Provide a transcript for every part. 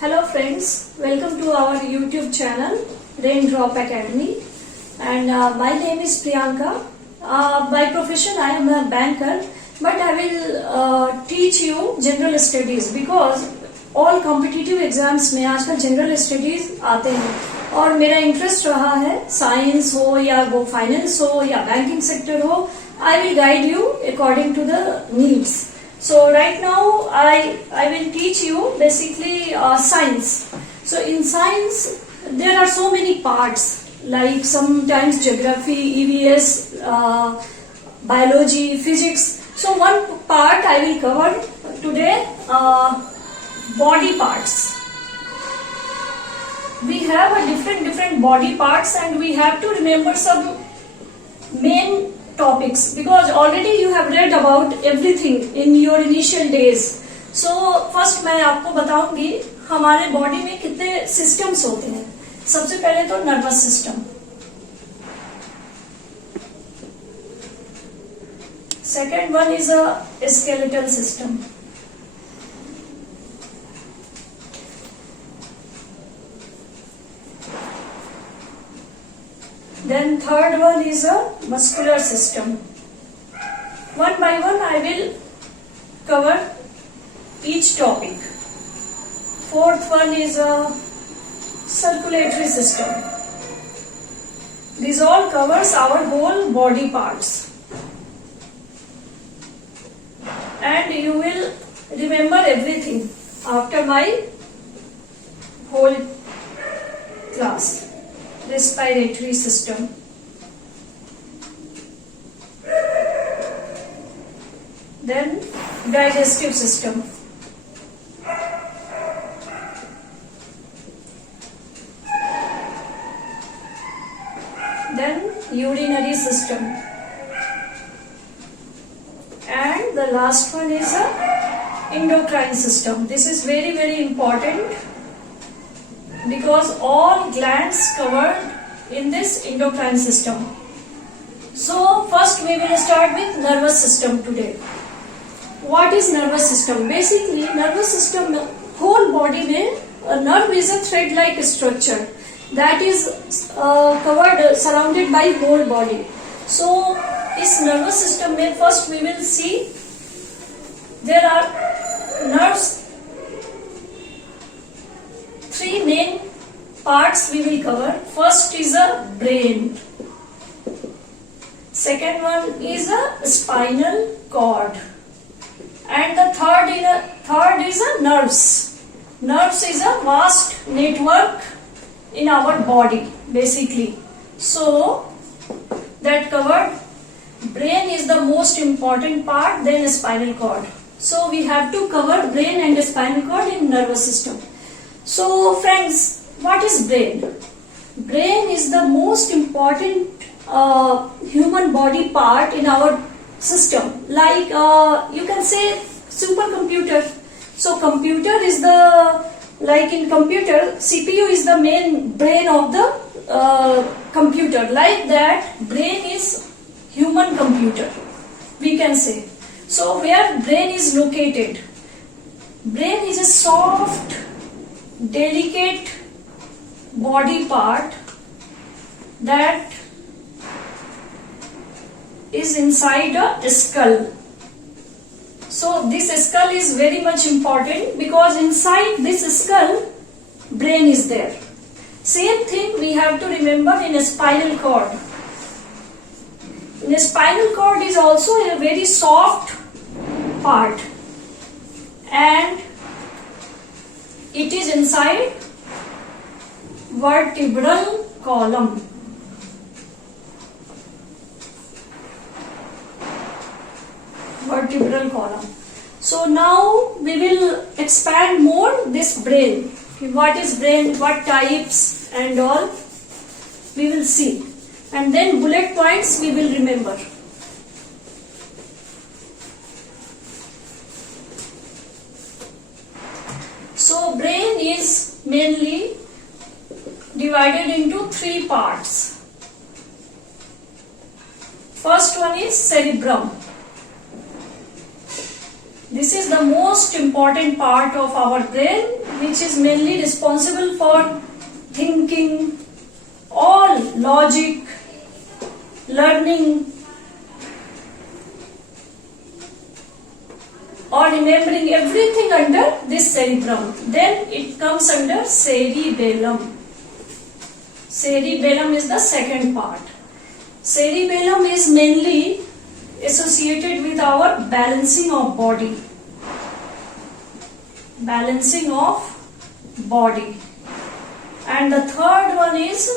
Hello friends, welcome to our YouTube channel Raindrop Academy, and my name is Priyanka. By profession I am a banker, but I will teach you general studies because all competitive exams में आजकल general studies आते हैं और मेरा interest रहा है science हो या वो फाइनेंस हो या बैंकिंग सेक्टर हो. I will guide you according to the needs. So right now I will teach you basically science. So in science there are so many parts, like sometimes geography, EVS, biology, physics. So one part I will cover today, body parts. We have a different body parts and we have to remember some main topics because already you have read about everything in your initial days. So first मैं आपको बताऊंगी हमारे body में कितने systems होते हैं. सबसे पहले तो nervous system, second one is a skeletal system, then third one is a muscular system. One by one I will cover each topic. Fourth one is a circulatory system. This all covers our whole body parts, and you will remember everything after my whole class. Respiratory system, then digestive system, then urinary system, and the last one is a endocrine system. This is very important because all glands covered in this endocrine system. So first we will start with nervous system today. What is nervous system? Basically nervous system, whole body में nerve is a thread like structure that is covered, surrounded by whole body. So इस nervous system में first we will see there are nerves. Three main parts we will cover. First is a brain, second one is a spinal cord, and the third is a nerves. Nerves is a vast network in our body basically. So that covered. Brain is the most important part, then spinal cord. So we have to cover brain and spinal cord in nervous system. So friends, what is brain? Brain is the most important human body part in our system. Like you can say supercomputer. So computer is the, like in computer, CPU is the main brain of the computer. Like that, brain is human computer, we can say. So where brain is located? Brain is a soft, delicate body part that is inside a skull. So this skull is very much important because inside this skull brain is there. Same thing we have to remember in a spinal cord. In a spinal cord is also a very soft part and it is inside vertebral column. Vertebral column. So now we will expand more this brain. What is brain, what types and all we will see, and then bullet points we will remember. So brain is mainly divided into three parts. First one is cerebrum. This is the most important part of our brain which is mainly responsible for thinking, all logic, learning, or remembering, everything under this cerebrum. Then it comes under cerebellum. Cerebellum is the second part. Cerebellum is mainly associated with our balancing of body. Balancing of body. And the third one is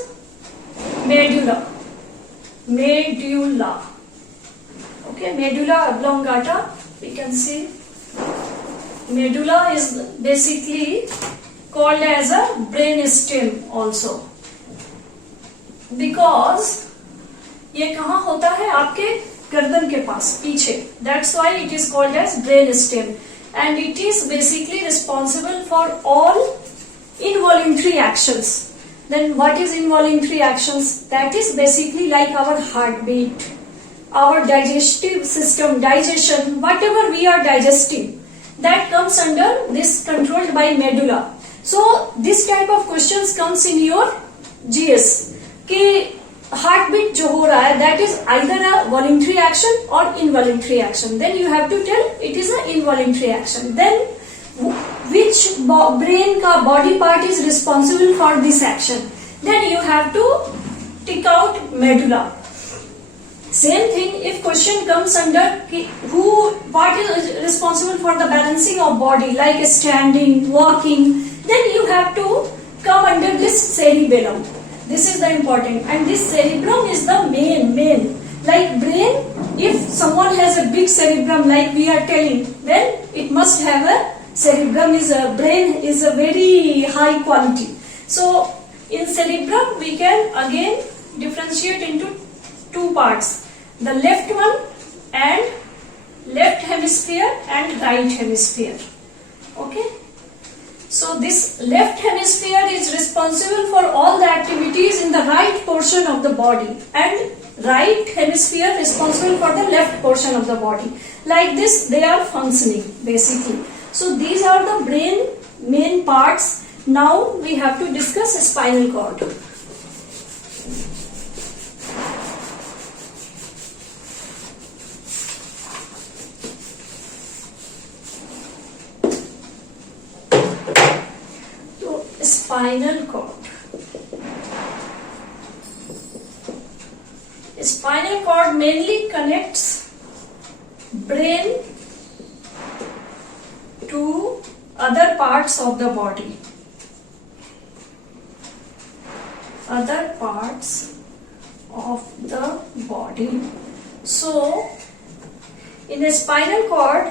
medulla. Medulla. Okay, medulla oblongata. We can see. Medulla is basically called as a brain stem also. Because ये कहाँ होता है? आपके गर्दन के पास, पीछे. That's why it is called as brain stem. And it is basically responsible for all involuntary actions. Then what is involuntary actions? That is basically like our heartbeat, our digestive system, digestion, whatever we are digesting, that comes under this, controlled by medulla. So this type of questions comes in your GS कि heartbeat जो हो रहा है, that is either a voluntary action or involuntary action. Then you have to tell it is an involuntary action. Then which brain का body part is responsible for this action? Then you have to tick out medulla. Same thing, if question comes under what is responsible for the balancing of body, like standing, walking, then you have to come under this cerebellum. This is the important, and this cerebrum is the main. Like brain, if someone has a big cerebrum, like we are telling, then it must have a cerebrum. Brain is a very high quality. So in cerebrum we can again differentiate into two parts. The left one and left hemisphere and right hemisphere. Okay. So this left hemisphere is responsible for all the activities in the right portion of the body, and right hemisphere responsible for the left portion of the body. Like this they are functioning basically. So these are the brain main parts. Now we have to discuss spinal cord. Spinal cord. Spinal cord mainly connects brain to other parts of the body. Other parts of the body. So, in a spinal cord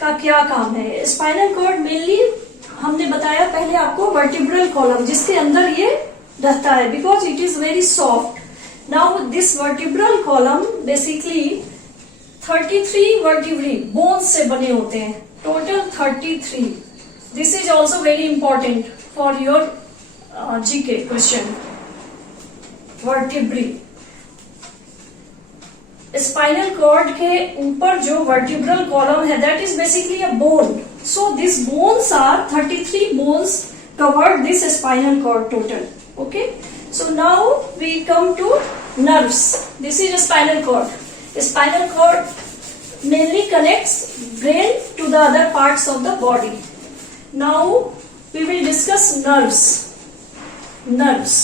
का क्या काम है? Spinal cord mainly हमने बताया पहले आपको vertebral column, जिसके अंदर ये रहता है, because it is very soft. Now this vertebral column basically 33 vertebrae bones से बने होते हैं, total 33. This is also very important for your GK question. Vertebrae, spinal cord के ऊपर जो वर्टिब्रल कॉलम है, that is basically a bone. So these bones are 33 bones covered this spinal cord total. Okay. So now we come to nerves. This is a spinal cord. The spinal cord mainly connects brain to the other parts of the body. Now we will discuss nerves. Nerves.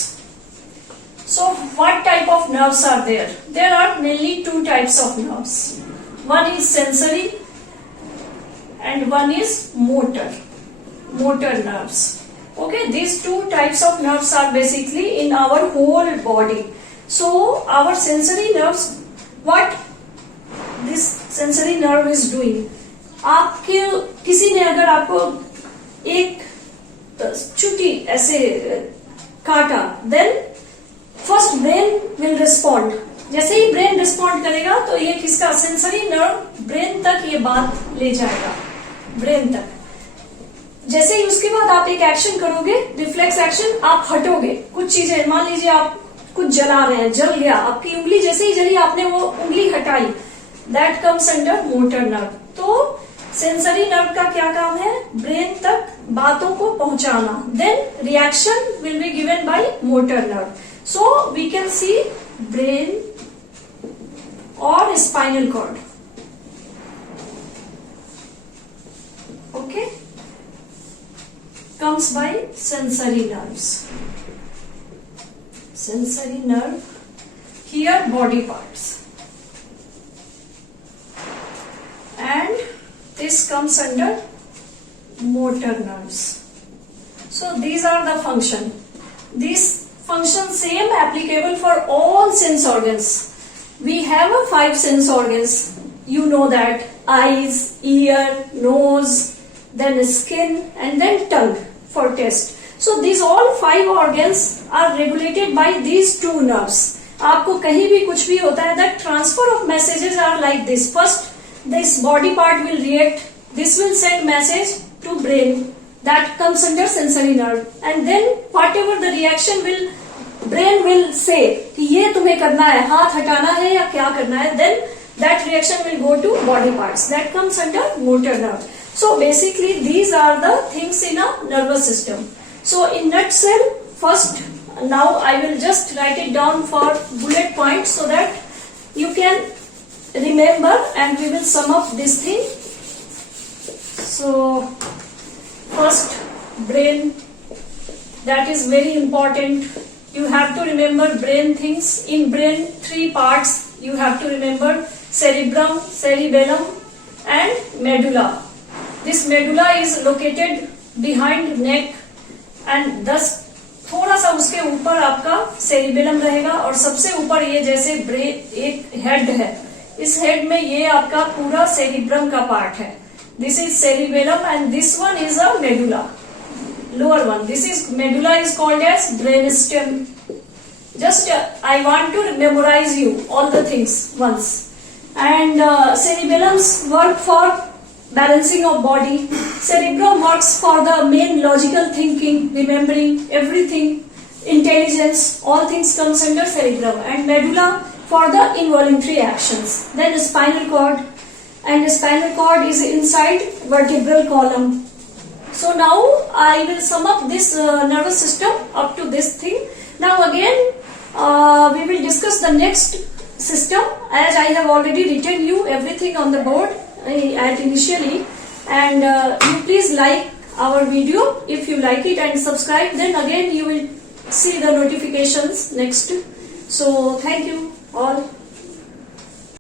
So what type of nerves are there? There are mainly two types of nerves. One is sensory and one is motor nerves. Okay, these two types of nerves are basically in our whole body. So our sensory nerves, what this sensory nerve is doing, आपके किसी ने अगर आपको एक चुटी ऐसे काटा, then first brain will respond. जैसे ही brain respond करेगा तो ये किसका, सेंसरी नर्व ब्रेन तक ये बात ले जाएगा, ब्रेन तक. जैसे ही उसके बाद आप एक एक्शन करोगे, रिफ्लेक्स एक्शन, आप हटोगे कुछ चीजें, मान लीजिए आप कुछ जला रहे हैं, जल गया आपकी उंगली, जैसे ही जली आपने वो उंगली हटाई, that comes under motor nerve. तो सेंसरी नर्व का क्या काम है? ब्रेन तक बातों को पहुंचाना. Then reaction will be given by motor nerve. So we can see brain और spinal cord. Okay, comes by sensory nerves. Sensory nerve, here body parts, and this comes under motor nerves. So these are the function. These function same applicable for all sense organs. We have a 5 sense organs. You know that: eyes, ear, nose, then skin, and then tongue for taste. So these all 5 organs are regulated by these 2 nerves. आपको कहीं भी कुछ भी होता है, that transfer of messages are like this. First, this body part will react. This will send message to brain. That comes under sensory nerve. And then whatever the reaction will, brain will say कि ये तुम्हें करना है, हाथ हटाना है या क्या करना है. Then that reaction will go to body parts. That comes under motor nerve. So basically these are the things in a nervous system. So in nutshell, first now I will just write it down for bullet points so that you can remember, and we will sum up this thing. So first, brain, that is very important. You have to remember brain things. In brain 3 parts you have to remember: cerebrum, cerebellum, and medulla. This medulla is located behind neck, and thus थोड़ा सा उसके ऊपर आपका cerebellum रहेगा, और सबसे ऊपर ये जैसे ब्रेन एक हेड है, इस हेड में ये आपका पूरा सेरिब्रम का पार्ट है. This is cerebellum and this one is a medulla, lower one. This is medulla is called as brain stem. Just I want to memorize you all the things once. And cerebellums work for balancing of body. Cerebrum works for the main logical thinking, remembering everything, intelligence. All things comes under cerebrum. And medulla for the involuntary actions. Then spinal cord, and spinal cord is inside vertebral column. So now I will sum up this nervous system up to this thing. Now again we will discuss the next system, as I have already written you everything on the board at initially. And you please like our video if you like it, and subscribe. Then again you will see the notifications next. So thank you all.